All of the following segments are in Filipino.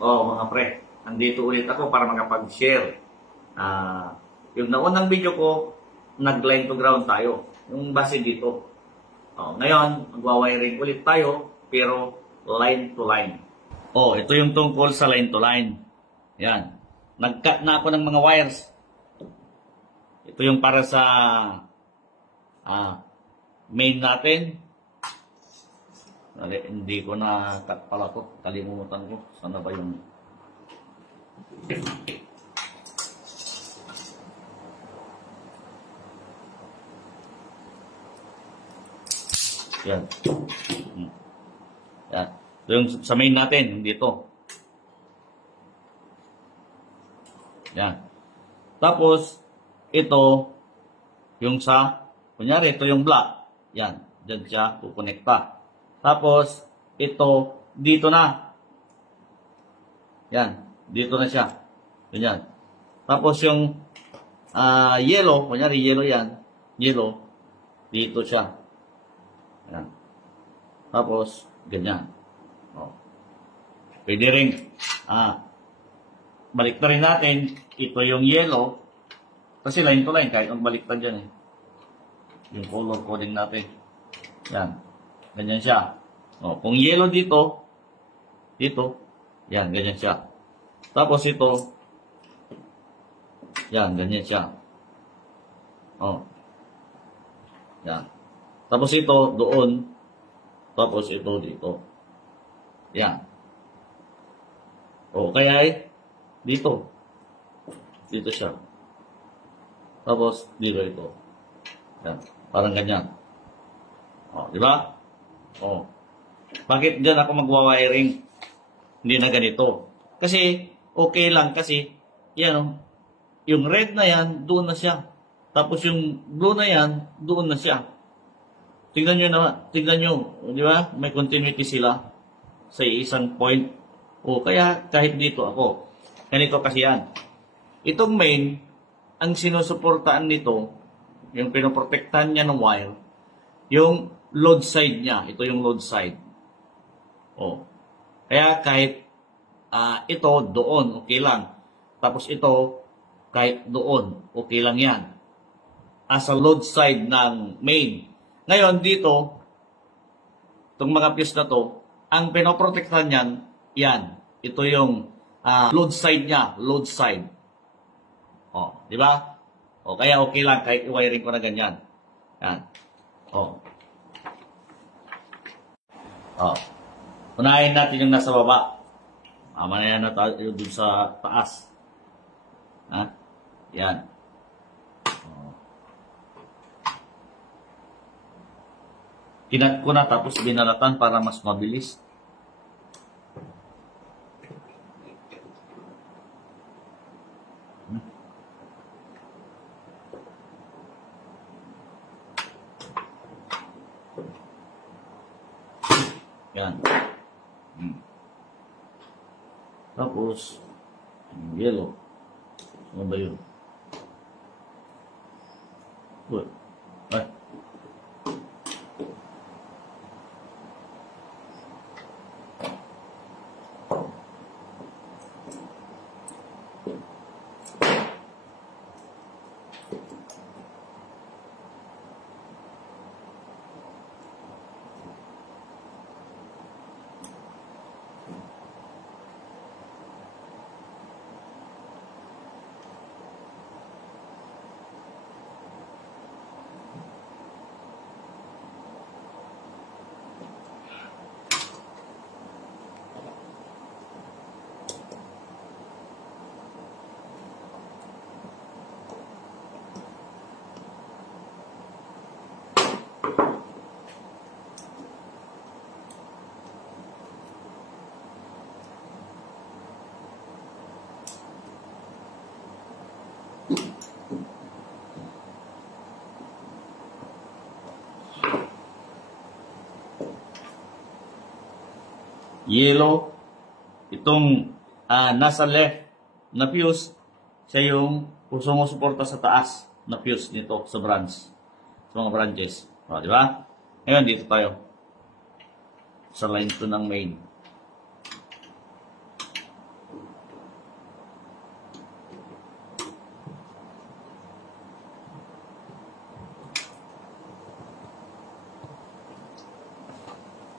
Mga pre, andito ulit ako para makapag-share. Yung naunang video ko, nag-line to ground tayo. Yung base dito. Ngayon, magwa-wiring ulit tayo, pero line to line. Ito yung tungkol sa line to line. Yan. Nag-cut na ako ng mga wires. Ito yung para sa main natin. Hindi ko na cut pala to. Kalimutan ko. Sana ba yung... Yan. Yan. Ito yung sa main natin. Dito. Yan. Tapos, ito, yung sa, kunyari, ito yung black. Yan. Diyan siya kukonekta. Tapos, ito, dito na. Yan. Dito na siya. Ganyan. Tapos yung yellow, kunyari yellow yan. Yellow, dito siya. Yan. Tapos, ganyan. Pwede rin, balik na rin natin, ito yung yellow. Kasi line to line, kahit ang baliktad dyan yung color coding natin. Yan. Ganyan siya. Kung yellow dito, yan, ganyan siya. Tapos ito, yan, ganyan siya. Yan. Tapos ito, doon. Tapos ito dito. Yan. Kaya dito. Dito siya. Tapos dito ito. Yan. Parang ganyan. Di ba? Bakit dyan ako magwa-wiring? Hindi na ganito. Kasi, okay lang kasi, yan yung red na yan, doon na siya. Tapos yung blue na yan, doon na siya. Tignan nyo, di ba? May continuity sila sa isang point. Kaya kahit dito ako. Ganito kasi yan. Itong main, ang sinusuportaan nito, yung pinoprotektahan niya ng wire, yung load side niya. Ito yung load side. Kaya kahit ito doon, okay lang. Tapos ito, kahit doon, okay lang yan. As a load side ng main. Ngayon, dito, itong mga fuse na to, ang pinoprotektahan niyan, yan. Ito yung load side niya, load side. Di ba? Kaya okay lang, kahit i-wiring ko na ganyan. Yan. Unahin natin yung nasa baba. Mamaya na tayo dun sa taas. Yan. Kinat ko na tapos binalatan para mas mabilis. Yan. Tapos, yellow. Ano ba yun? Good. Yellow, itong nasa left na fuse, siya yung sumusuporta sa taas na fuse nito sa branch, sa mga branches. Di ba? Ngayon, dito tayo sa line 2 ng main.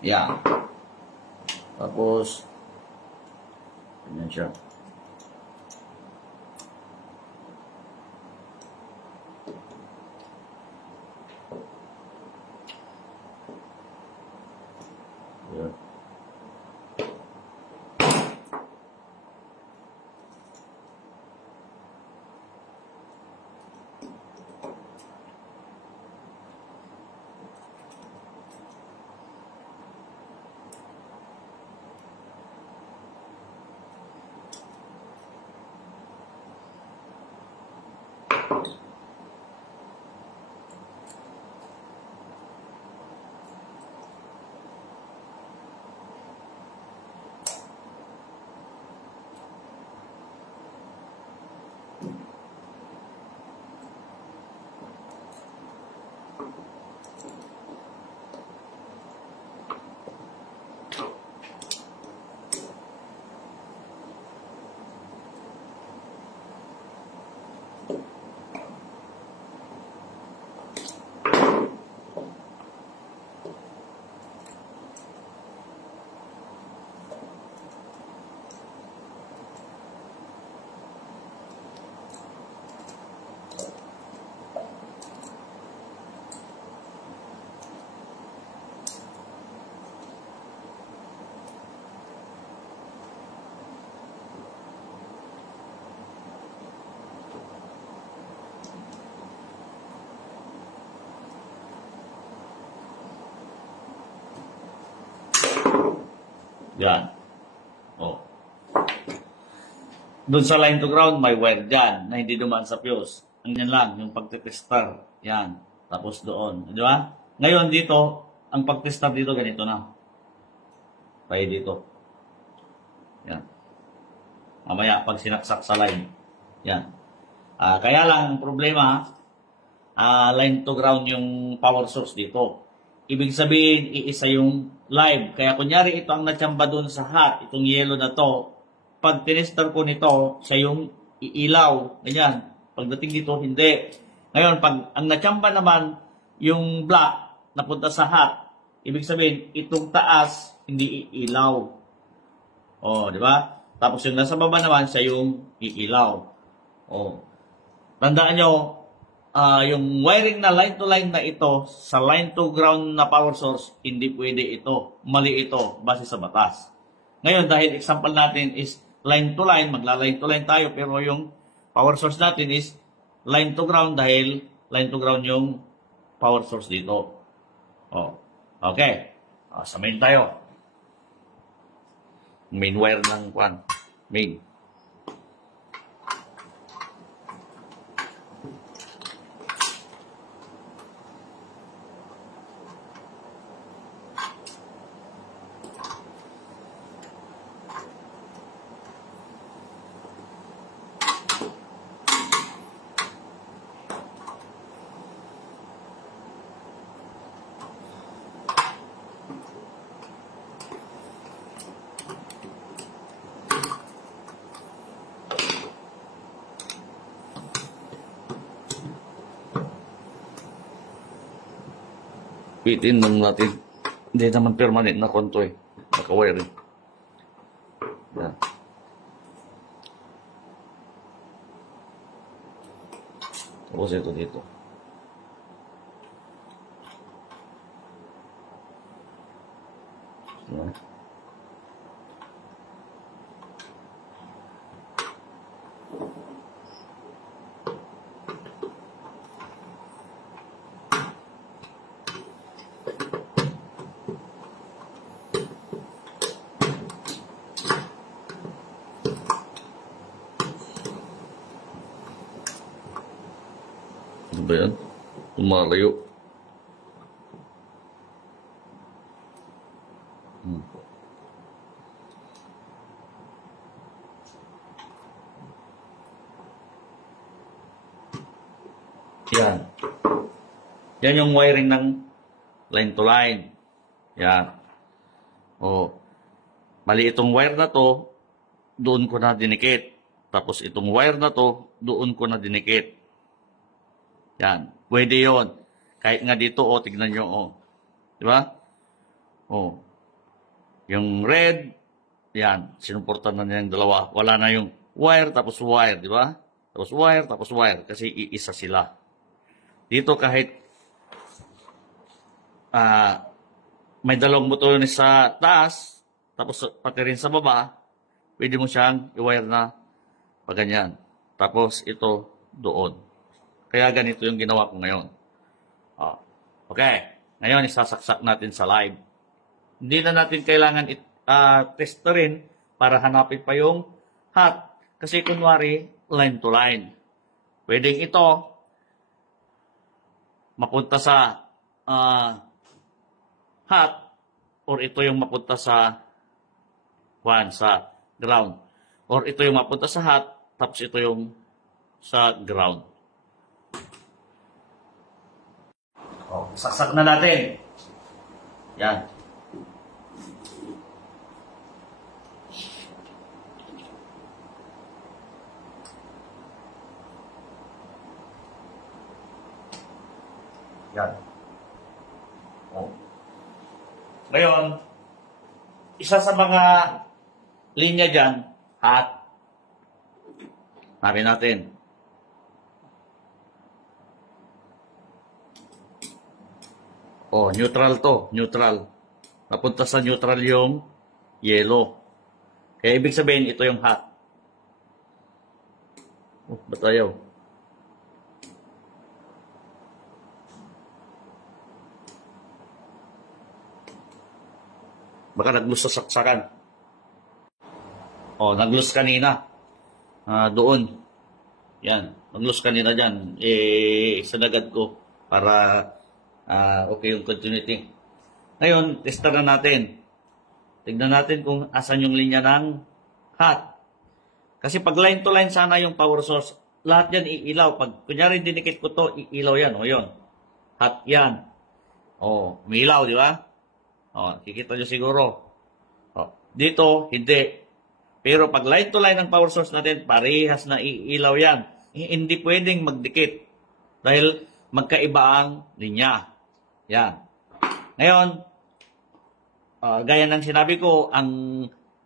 Yan. Tapos, ganyan siya. Yan. Yan. Oh. Doon sa line to ground, may wire dyan na hindi dumaan sa fuse. Ang yan lang, yung pagtitestar. Yan. Tapos doon. Di ba? Ngayon dito, ang pagtestar dito ganito na. Kaya dito. Yan. Mamaya, pag sinaksak sa line. Yan. Kaya lang, ang problema, line to ground yung power source dito. Ibig sabihin, iisa yung live. Kaya kunyari ito ang natsamba doon sa hot, itong yellow na to, pag tinestar ko nito, siya yung iilaw. Ganyan. Pagdating dito, hindi. Ngayon, pag ang natsamba naman, yung black, napunta sa hot, ibig sabihin, itong taas, hindi iilaw. O, di ba? Tapos yung nasa baba naman, siya yung iilaw. O. Tandaan nyo, yung wiring na line to line na ito, sa line to ground na power source, hindi pwede ito. Mali ito, base sa batas. Ngayon, dahil example natin is line to line, magla-line to line tayo, pero yung power source natin is line to ground dahil line to ground yung power source dito. Oh. Okay. Sa main tayo. Main wire ng kwan. Main. Pitin lang natin. Hindi naman permanent na konto eh. Naka-wire eh. Yan. Tapos ito dito. Yan. Ano ba yan? Lumalayo. Yan. Yan yung wiring ng line to line. Yan. O. Bali itong wire na to, doon ko na dinikit. Tapos itong wire na to, doon ko na dinikit. Yan. Pwede yon. Kahit nga dito, tignan nyo, Di ba? Yung red, yan, sinuportan na niya yung dalawa. Wala na yung wire, tapos wire, di ba? Tapos wire, kasi iisa sila. Dito kahit may dalawang botones sa taas, tapos pati rin sa baba, pwede mo siyang i-wire na paganyan. Tapos ito doon. Kaya ganito yung ginawa ko ngayon. Okay, ngayon isasaksak natin sa live. Hindi na natin kailangan testa rin para hanapin pa yung hot. Kasi kunwari, line to line. Pwedeng ito mapunta sa hot or ito yung mapunta sa ground. Or ito yung mapunta sa hot tapos ito yung sa ground. Saksak na natin. Yan. Yan. Ngayon, isa sa mga linya dyan, hot. Hanapin natin. Neutral to. Neutral. Napunta sa neutral yung yellow. Kaya ibig sabihin, ito yung hot. Ba't ayaw? Baka nag-loose sa saksakan. Nag-loose kanina. Doon. Yan. Nag-loose kanina dyan. Sanagad ko para okay yung continuity. Ngayon, testa na natin. Tignan natin kung asan yung linya ng hot. Kasi pag line to line sana yung power source, lahat yan iilaw. Pag kunyari dinikit ko to, iilaw yan. Yun. Hot yan. Umiilaw, di ba? Kikita nyo siguro. Dito, hindi. Pero pag line to line ang power source natin, parehas na iilaw yan. Hindi pwedeng magdikit. Dahil magkaiba ang linya. Yan. Ngayon, gaya ng sinabi ko, ang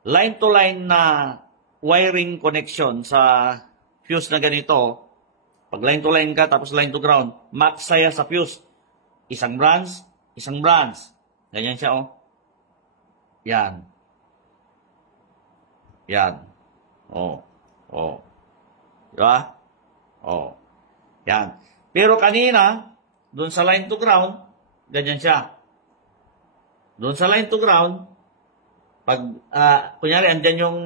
line to line na wiring connection sa fuse na ganito, pag line to line ka, tapos line to ground, maksaya sa fuse. Isang branch, isang branch. Ganyan siya, Yan. Yan. Diba? Yan. Pero kanina, doon sa line to ground, ganyan siya. Doon sa line to ground, pag, kunyari, andyan yung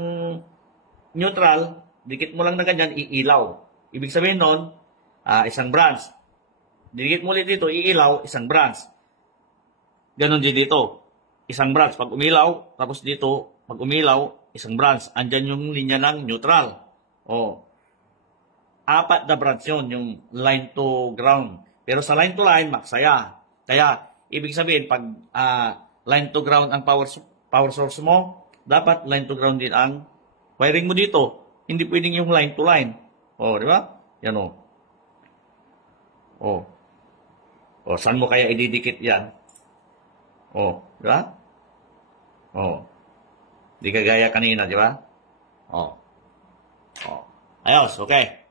neutral, dikit mo lang na ganyan, iilaw. Ibig sabihin nun, isang branch. Dikit mo ulit dito, iilaw, isang branch. Ganon din dito. Isang branch. Pag umilaw, tapos dito, pag umilaw, isang branch. Andyan yung linya ng neutral. Apat na branch yun, yung line to ground. Pero sa line to line, maksaya. Kaya, ibig sabihin, pag line to ground ang power source mo, dapat line to ground din ang wiring mo dito. Hindi pwedeng yung line to line. Di ba? Yan saan mo kaya ididikit yan? Di ba? Di kagaya kanina, di ba? Ayos, okay.